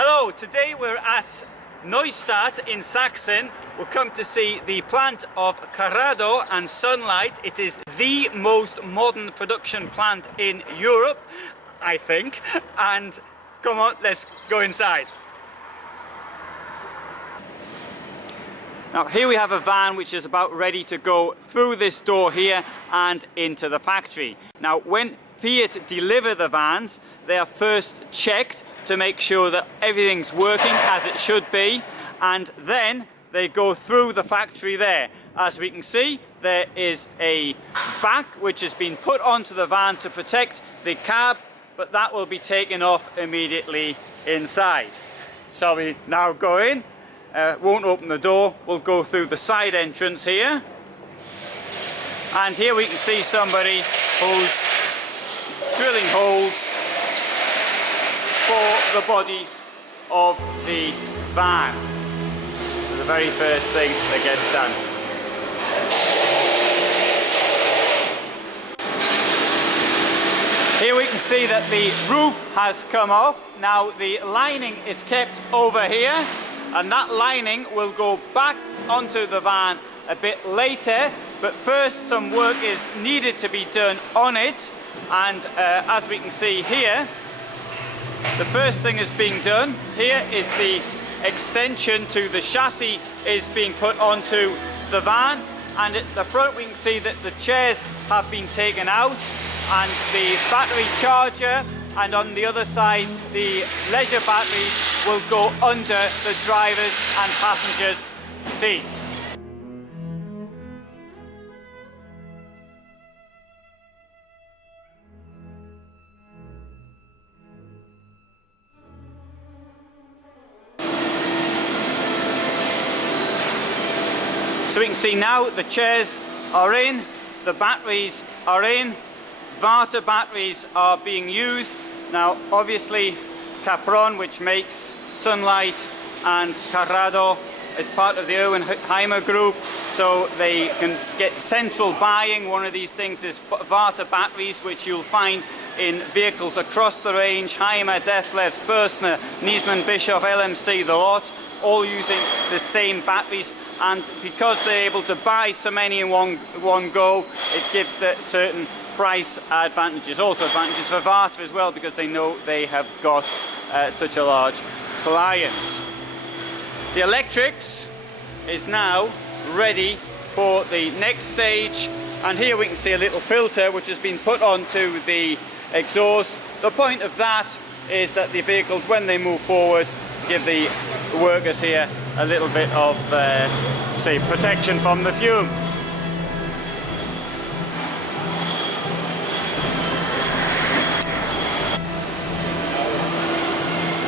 Hello, today we're at Neustadt in Sachsen. We've come to see the plant of Carado and Sunlight. It is the most modern production plant in Europe, I think. And come on, let's go inside. Now here we have a van which is about ready to go through this door here and into the factory. Now when Fiat deliver the vans, they are first checked to make sure that everything's working as it should be, and then they go through the factory there. As we can see, there is a back which has been put onto the van to protect the cab, but that will be taken off immediately inside. Shall we now go in? Won't open the door, we'll go through the side entrance here. And here we can see somebody who's drilling holes for the body of the van. The very first thing that gets done. Here we can see that the roof has come off. Now the lining is kept over here, and that lining will go back onto the van a bit later, but first some work is needed to be done on it. And as we can see here, the first thing is being done. Here is the extension to the chassis is being put onto the van, and at the front we can see that the chairs have been taken out and the battery charger, and on the other side the leisure batteries will go under the drivers and passengers' seats. So we can see now the chairs are in, the batteries are in, Varta batteries are being used. Now obviously Capron, which makes Sunlight, and Carado is part of the Erwin Hymer Group, so they can get central buying. One of these things is Varta batteries, which you'll find in vehicles across the range: Hymer, Detlefs, Bürstner, Niesmann Bischoff, LMC, the lot, all using the same batteries. And because they're able to buy so many in one go, it gives the certain price advantages. Also advantages for Varta as well, because they know they have got such a large client. The electrics is now ready for the next stage, and here we can see a little filter which has been put onto the exhaust. The point of that is that the vehicles, when they move forward, to give the workers here a little bit of say protection from the fumes.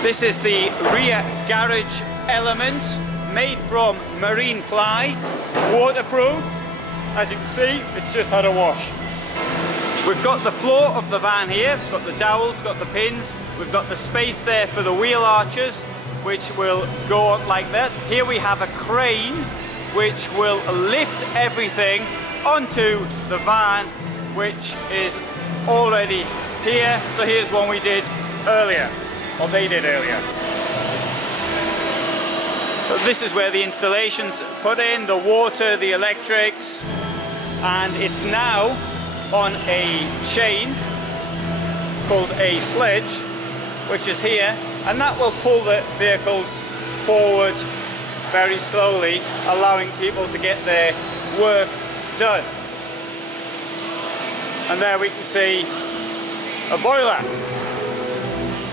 This is the rear garage element, made from marine ply, waterproof. As you can see, it's just had a wash. We've got the floor of the van here, we've got the dowels, got the pins, we've got the space there for the wheel arches, which will go on like that. Here we have a crane which will lift everything onto the van, which is already here. So here's one we did earlier, or they did earlier. So this is where the installations put in, the water, the electrics, and it's now on a chain called a sledge, which is here, and that will pull the vehicles forward very slowly, allowing people to get their work done. And there we can see a boiler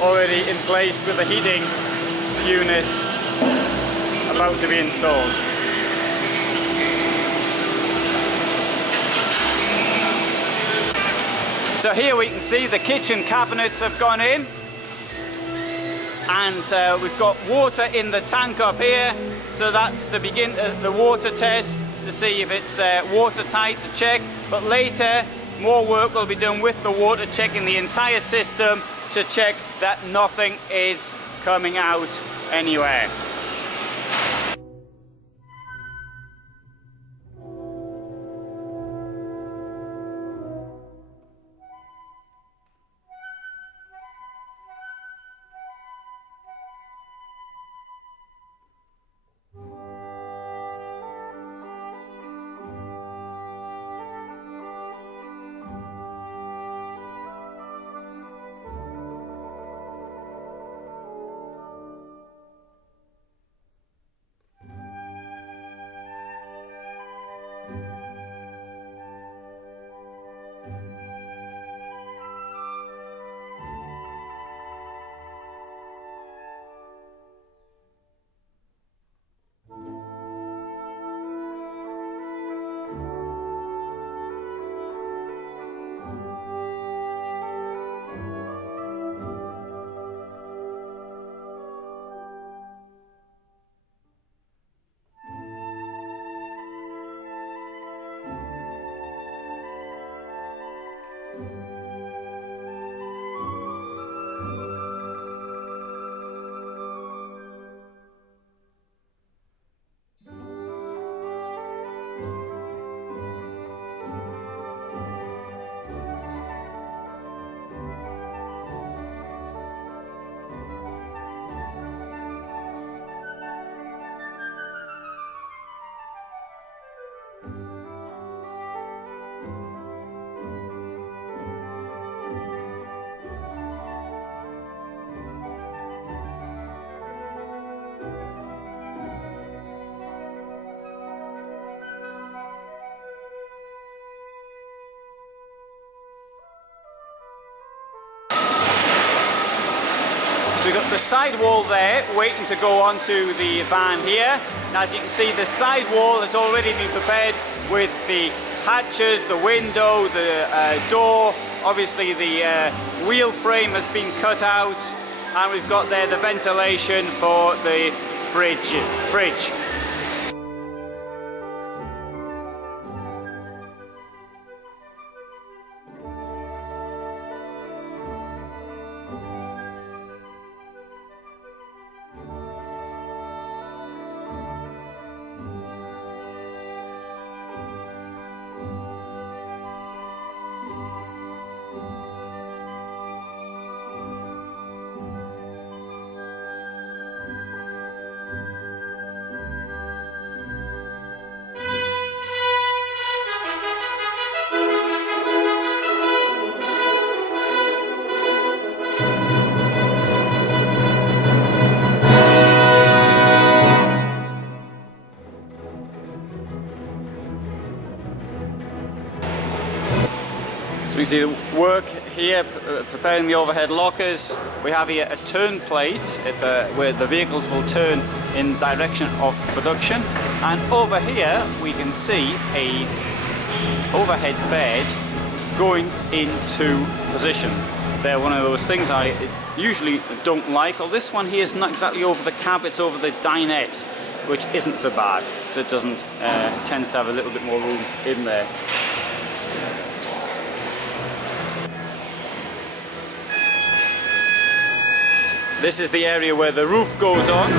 already in place with a heating unit about to be installed. So here we can see the kitchen cabinets have gone in, and we've got water in the tank up here, so that's the water test to see if it's watertight, to check. But later more work will be done with the water, checking the entire system to check that nothing is coming out anywhere. the sidewall there waiting to go onto the van here. And as you can see, the sidewall has already been prepared with the hatches, the window, the door. Obviously the wheel frame has been cut out, and we've got there the ventilation for the fridge. So we see the work here, preparing the overhead lockers. We have here a turn plate where the vehicles will turn in direction of production. And over here we can see a overhead bed going into position. They're one of those things I usually don't like. Well, this one here is not exactly over the cab, it's over the dinette, which isn't so bad. So it doesn't tends to have a little bit more room in there. This is the area where the roof goes on.